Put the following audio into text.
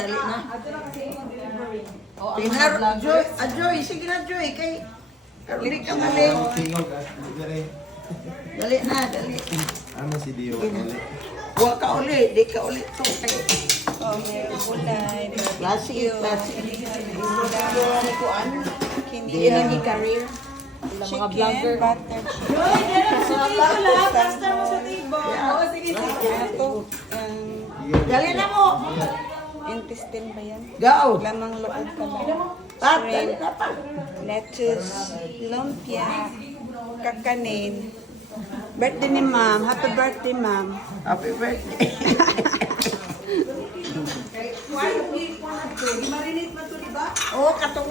dali na. Oh, Pinar, Joy, Joy, sige na Joy, kay Karuli ka mali. Dali na, dali. Ano si Dio? Huwag ka uli, di ka uli to. Oh, may bulay. Klase, klase. Hindi na ni career. mga vlogger. Butter chicken. Ito, Dali na mo. intestine ba yan? Go. Lamang loob pala. Pat, dali na pa. Lettuce, lumpia, kakanin. Birthday ni ma'am. Happy birthday, ma'am. Happy birthday. Oh, katong